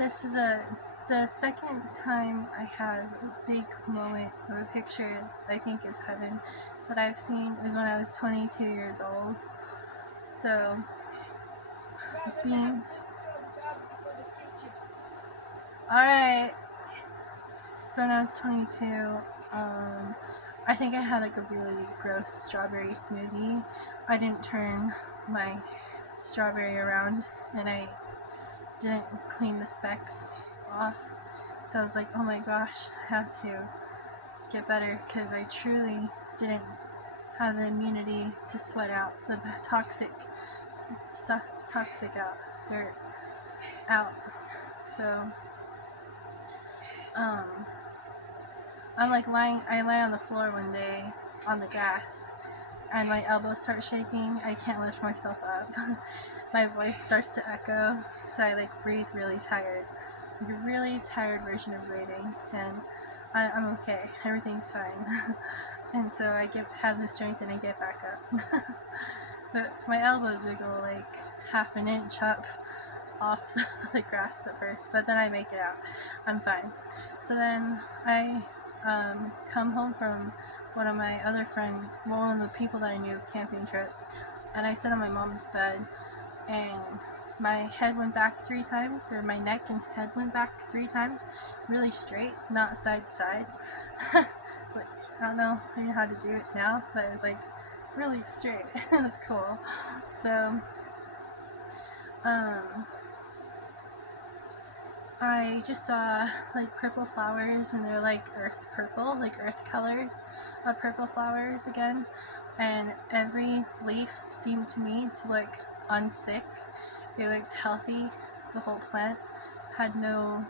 This is the second time I had a big moment of a picture I think is heaven that I've seen is when I was 22 years old. So being alright. So when I was 22, I think I had like a really gross strawberry smoothie. I didn't turn my strawberry around and I didn't clean the specks off. So I was like, oh my gosh, I have to get better because I truly didn't have the immunity to sweat out the toxic dirt out. So I'm like I lay on the floor one day on the grass and my elbows start shaking. I can't lift myself up. My voice starts to echo, so I like breathe really tired. Like a really tired version of breathing, and I'm okay. Everything's fine. And so I have the strength and I get back up. But my elbows wiggle like half an inch up off the grass at first, but then I make it out. I'm fine. So then I come home from one of the people that I knew camping trip, and I sit on my mom's bed, and my head went back 3 times, or my neck and head went back 3 times, really straight, not side to side. It's like, I don't know how to do it now, but it was like really straight. It was cool. So, I just saw like purple flowers, and they're like earth purple, like earth colors of purple flowers again. And every leaf seemed to me to look unsick. It looked healthy. The whole plant had no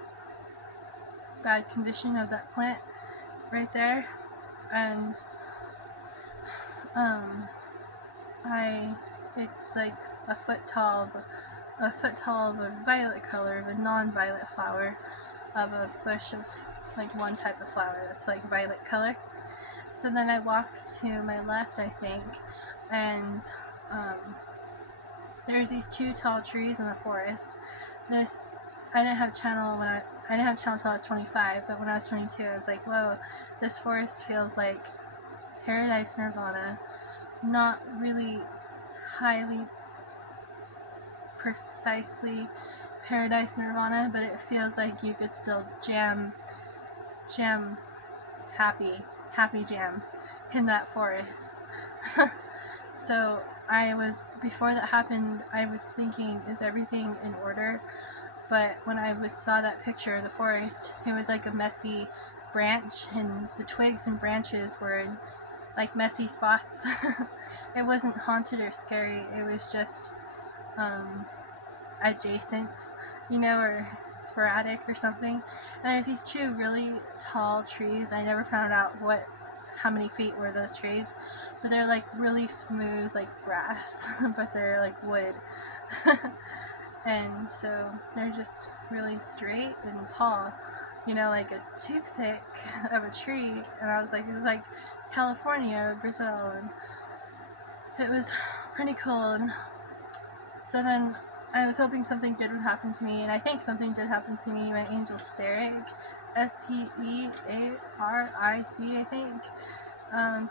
bad condition of that plant right there. And it's like a foot tall of a violet color, of a non-violet flower, of a bush of like one type of flower that's like violet color. So then I walked to my left, I think, and there's these 2 tall trees in the forest. I didn't have channel until I was 25, but when I was 22, I was like, whoa, this forest feels like Paradise Nirvana. Not really highly precisely Paradise Nirvana, but it feels like you could still jam happy jam in that forest. So before that happened, I was thinking, is everything in order? But when I saw that picture of the forest, it was like a messy branch, and the twigs and branches were in like messy spots. It wasn't haunted or scary, it was just adjacent, or sporadic or something. And there's these 2 really tall trees. I never found out how many feet were those trees, but they're like really smooth, like grass, but they're like wood. And so they're just really straight and tall, like a toothpick of a tree. And it was like California or Brazil, and it was pretty cool. And so then I was hoping something good would happen to me, and I think something did happen to me. My angel Steric, Stearic, I think,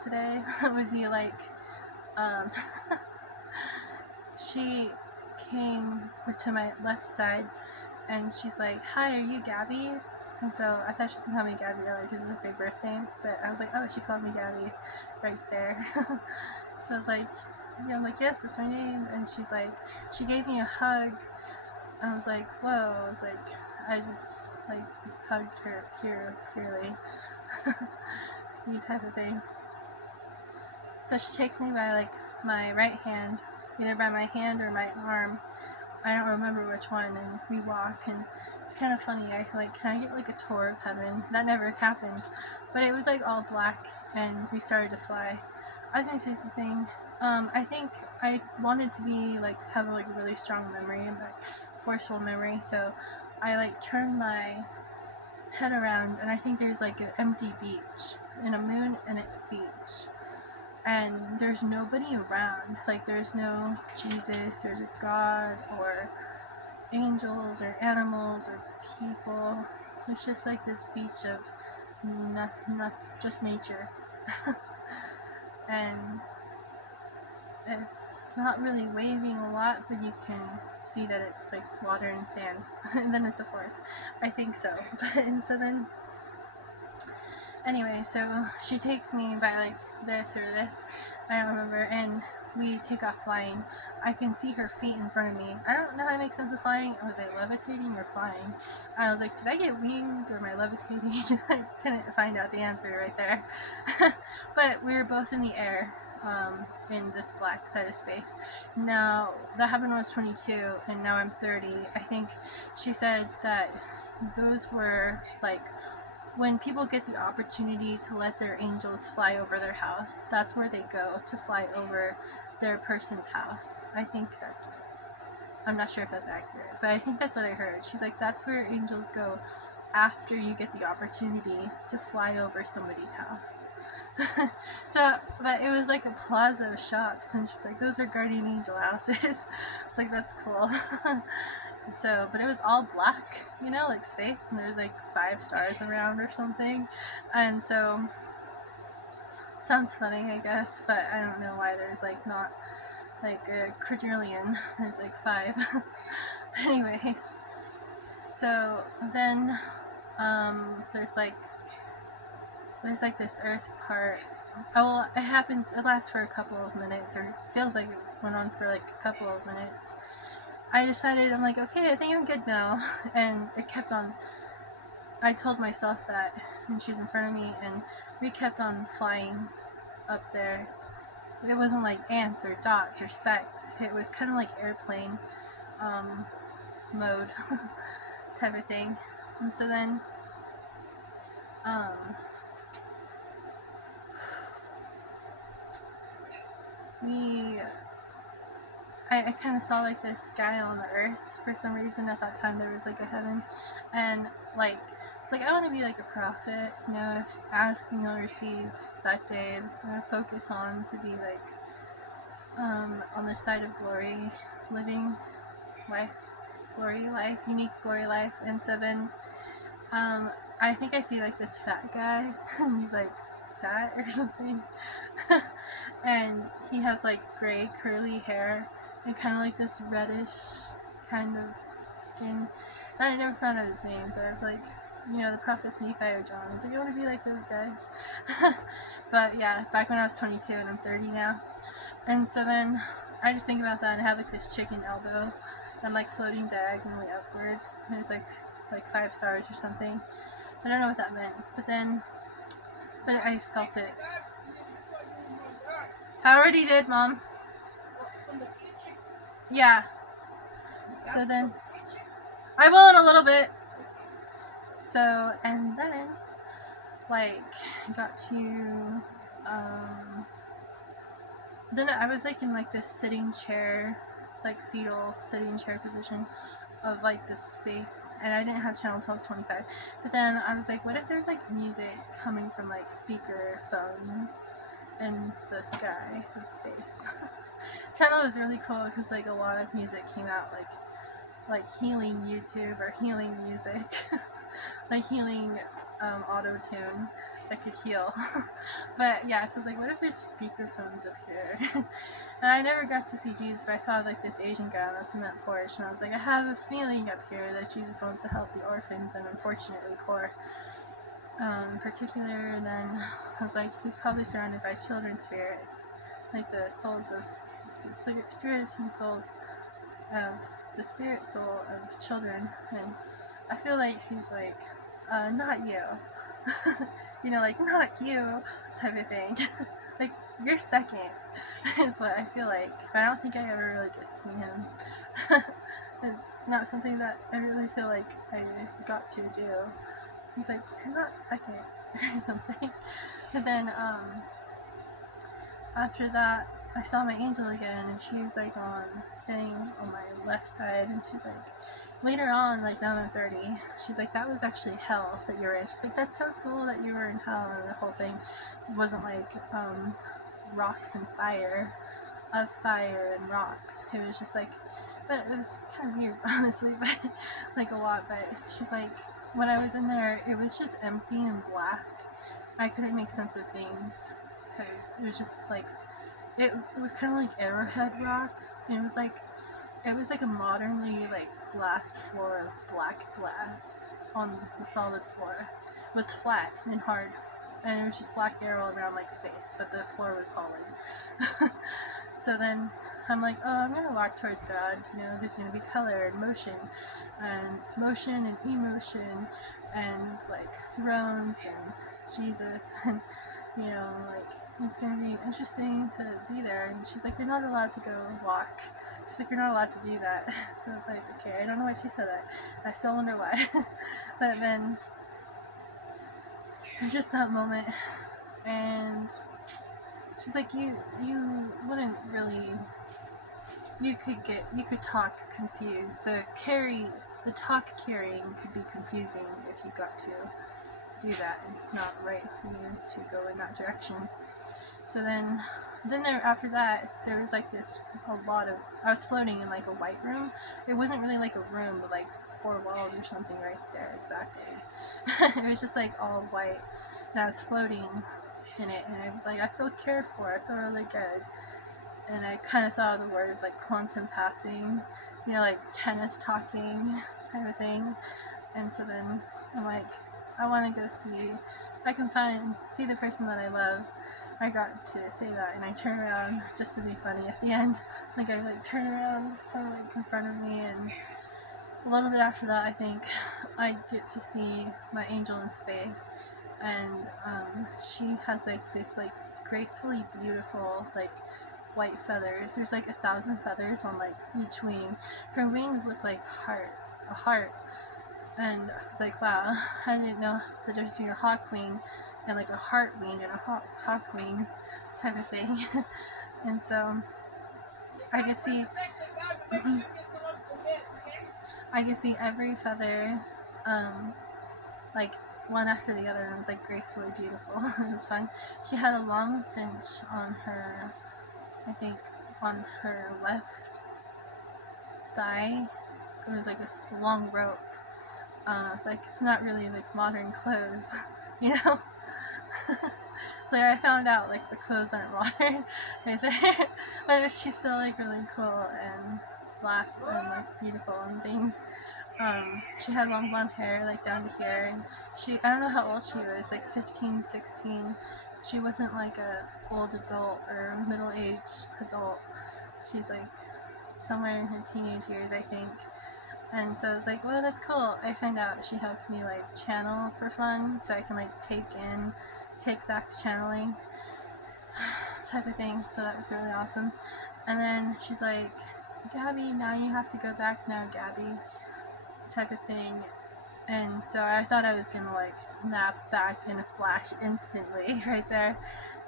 today would be like, she came to my left side, and she's like, hi, are you Gabby? And so I thought she was going to call me Gabriella because it's her birthday, but I was like, oh, she called me Gabby right there. So I was like, I'm like, yes, that's my name. And she gave me a hug. I was like, whoa. I was like, I just like hugged her purely. You type of thing. So she takes me by like my right hand, either by my hand or my arm. I don't remember which one, and we walk, and it's kind of funny. I like, can I get like a tour of heaven? That never happened, but it was like all black, and we started to fly. I was gonna say something. I think I wanted to have like a really strong memory, like forceful memory. So I like turned my head around, and I think there's like an empty beach, and a moon and a beach, and there's nobody around. Like there's no Jesus or God or angels or animals or people. It's just like this beach of not just nature. And it's not really waving a lot, but you can see that it's like water and sand. And then it's a forest. I think so. And so then, anyway, so she takes me by like this or this, I don't remember, and we take off flying. I can see her feet in front of me. I don't know how to make sense of flying. Was I levitating or flying? I was like, did I get wings or am I levitating? I couldn't find out the answer right there. But we were both in the air, in this black side of space. Now, that happened when I was 22, and now I'm 30. I think she said that those were like when people get the opportunity to let their angels fly over their house, that's where they go to fly over their person's house. I think that's, I'm not sure if that's accurate, but I think that's what I heard. She's like, that's where angels go after you get the opportunity to fly over somebody's house. So, but it was like a plaza of shops, and she's like, those are guardian angel houses. It's like, that's cool. So, but it was all black, you know, like space, and there was like 5 stars around or something. And so, sounds funny, I guess, but I don't know why there's like not like a quadrillion. There's like 5. Anyways, so then there's like this earth part. Oh, well, it lasts for a couple of minutes, or feels like it went on for like a couple of minutes. I decided, I'm like, okay, I think I'm good now. And it kept on, I told myself that, and she was in front of me, and we kept on flying up there. It wasn't like ants or dots or specks. It was kind of like airplane mode type of thing. And so then, I kind of saw like this sky on the earth for some reason. At that time there was like a heaven, and like it's like I want to be like a prophet, you know, if asking you'll receive that day. So I focus on to be like on the side of glory, living life, glory life, unique glory life. And so then I think I see like this fat guy, and he's like fat or something, and he has like gray curly hair and kind of like this reddish kind of skin. And I never found out his name, but I was like, you know, the prophets Nephi or John. I was like, I want to be like those guys. But yeah, back when I was 22 and I'm 30 now. And so then I just think about that, and I have like this chicken elbow and like floating diagonally upward. And it was like 5 stars or something. I don't know what that meant, but I felt it. I already did, Mom. Yeah. So then, I will in a little bit. So, and then, like, got to, then I was like in like this sitting chair, like fetal sitting chair position of like this space, and I didn't have channel until I was 25. But then I was like, what if there's like music coming from like speaker phones in the sky of space? Channel is really cool because like a lot of music came out, like healing YouTube or healing music, like healing auto tune that could heal. But yeah, so I was like, what if there's speaker phones up here? And I never got to see Jesus, but I thought like this Asian guy on the cement porch, and I was like, I have a feeling up here that Jesus wants to help the orphans and unfortunately poor. In particular, then I was like, he's probably surrounded by children's spirits, like the souls of spirits and souls of the spirit soul of children. And I feel like he's like, not you. You know, like, not you type of thing. Like, you're second is what I feel like, but I don't think I ever really get to see him. It's not something that I really feel like I got to do. He's like, you're not second or something. And then after that, I saw my angel again, and she was like standing on my left side, and she's like, later on, like now I'm 30, she's like, that was actually hell that you were in. She's like, that's so cool that you were in hell, and the whole thing wasn't like rocks and fire and rocks. It was just like but it was kind of weird, honestly, but like a lot. But she's like, when I was in there, it was just empty and black. I couldn't make sense of things because it was just like it was kind of like Arrowhead Rock. And it was like a modernly like glass floor of black glass on the solid floor. It was flat and hard, and it was just black air all around like space, but the floor was solid. So then I'm like, oh, I'm gonna walk towards God. You know, there's gonna be color and motion and emotion, and like thrones and Jesus, and you know, like it's gonna be interesting to be there. And she's like, you're not allowed to go walk. She's like, you're not allowed to do that. So I was like, okay, I don't know why she said that. I still wonder why. But then just that moment, and she's like, you wouldn't really, you could talk confused. The talk carrying could be confusing if you got to do that, and it's not right for you to go in that direction. So then there, after that, there was like I was floating in like a white room. It wasn't really like a room, but like 4 walls or something right there, exactly. It was just like all white, and I was floating in it, and I was like, I feel cared for, I feel really good. And I kind of thought of the words like quantum passing, you know, like tennis talking kind of thing. And so then I'm like, I want to go see if I can see the person that I love. I got to say that, and I turn around just to be funny at the end. Like I like turn around, like in front of me, and a little bit after that, I think I get to see my angel in space, and she has like this like gracefully beautiful like white feathers. There's like 1,000 feathers on like each wing. Her wings look like a heart, and I was like, wow, I didn't know the difference between a hawk wing and like a heart wing and a hawk wing type of thing. And so I could see every feather, like one after the other, and it was like gracefully beautiful. It was fun. She had a long cinch on her, I think, on her left thigh. It was like a long rope. I was like, it's not really like modern clothes, you know? So I found out like the clothes aren't modern right there, but she's still like really cool and laughs and like beautiful and things. She had long blonde hair like down to here, and I don't know how old she was, like 15, 16. She wasn't like a old adult or middle-aged adult. She's like somewhere in her teenage years, I think. And so I was like, well, that's cool. I found out she helps me like channel for fun, so I can like take back channeling type of thing. So that was really awesome. And then she's like, Gabby, now you have to go back now, Gabby, type of thing. And so I thought I was gonna like snap back in a flash instantly right there.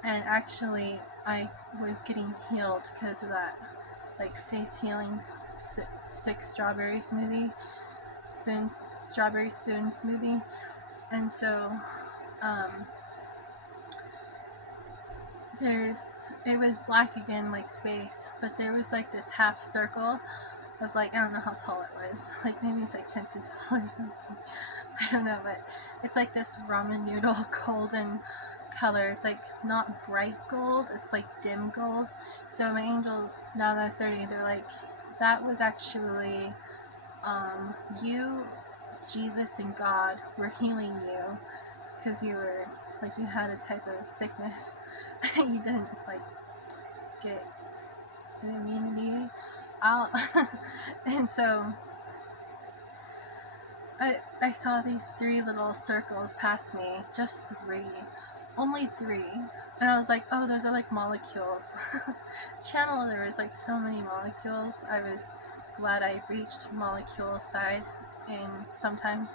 And actually, I was getting healed because of that like faith healing 6 strawberry strawberry spoon smoothie. And so it was black again like space, but there was like this half circle of like, I don't know how tall it was, like maybe it's like 10 feet tall or something, I don't know, but it's like this ramen noodle golden color. It's like not bright gold, it's like dim gold. So my angels, now that I was 30, they're like, that was actually you, Jesus, and God were healing you because you were like, you had a type of sickness you didn't like get an immunity out. And so I saw these 3 little circles pass me, just 3, only 3, and I was like, oh, those are like molecules. Channel, there was like so many molecules. I was glad I reached molecule side sometimes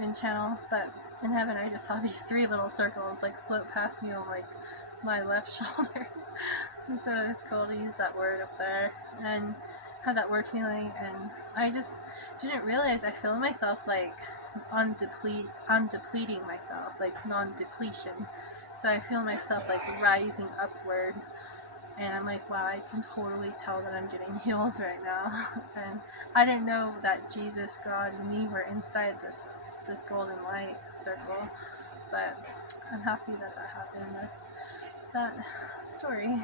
in channel, but in heaven I just saw these 3 little circles like float past me on like my left shoulder. And so it was cool to use that word up there and have that word feeling, and I just didn't realize I feel myself like on depleting myself, like non-depletion. So I feel myself like rising upward, And I'm like, wow, I can totally tell that I'm getting healed right now. And I didn't know that Jesus, God, and me were inside this golden light circle, but I'm happy that that happened. That's that story.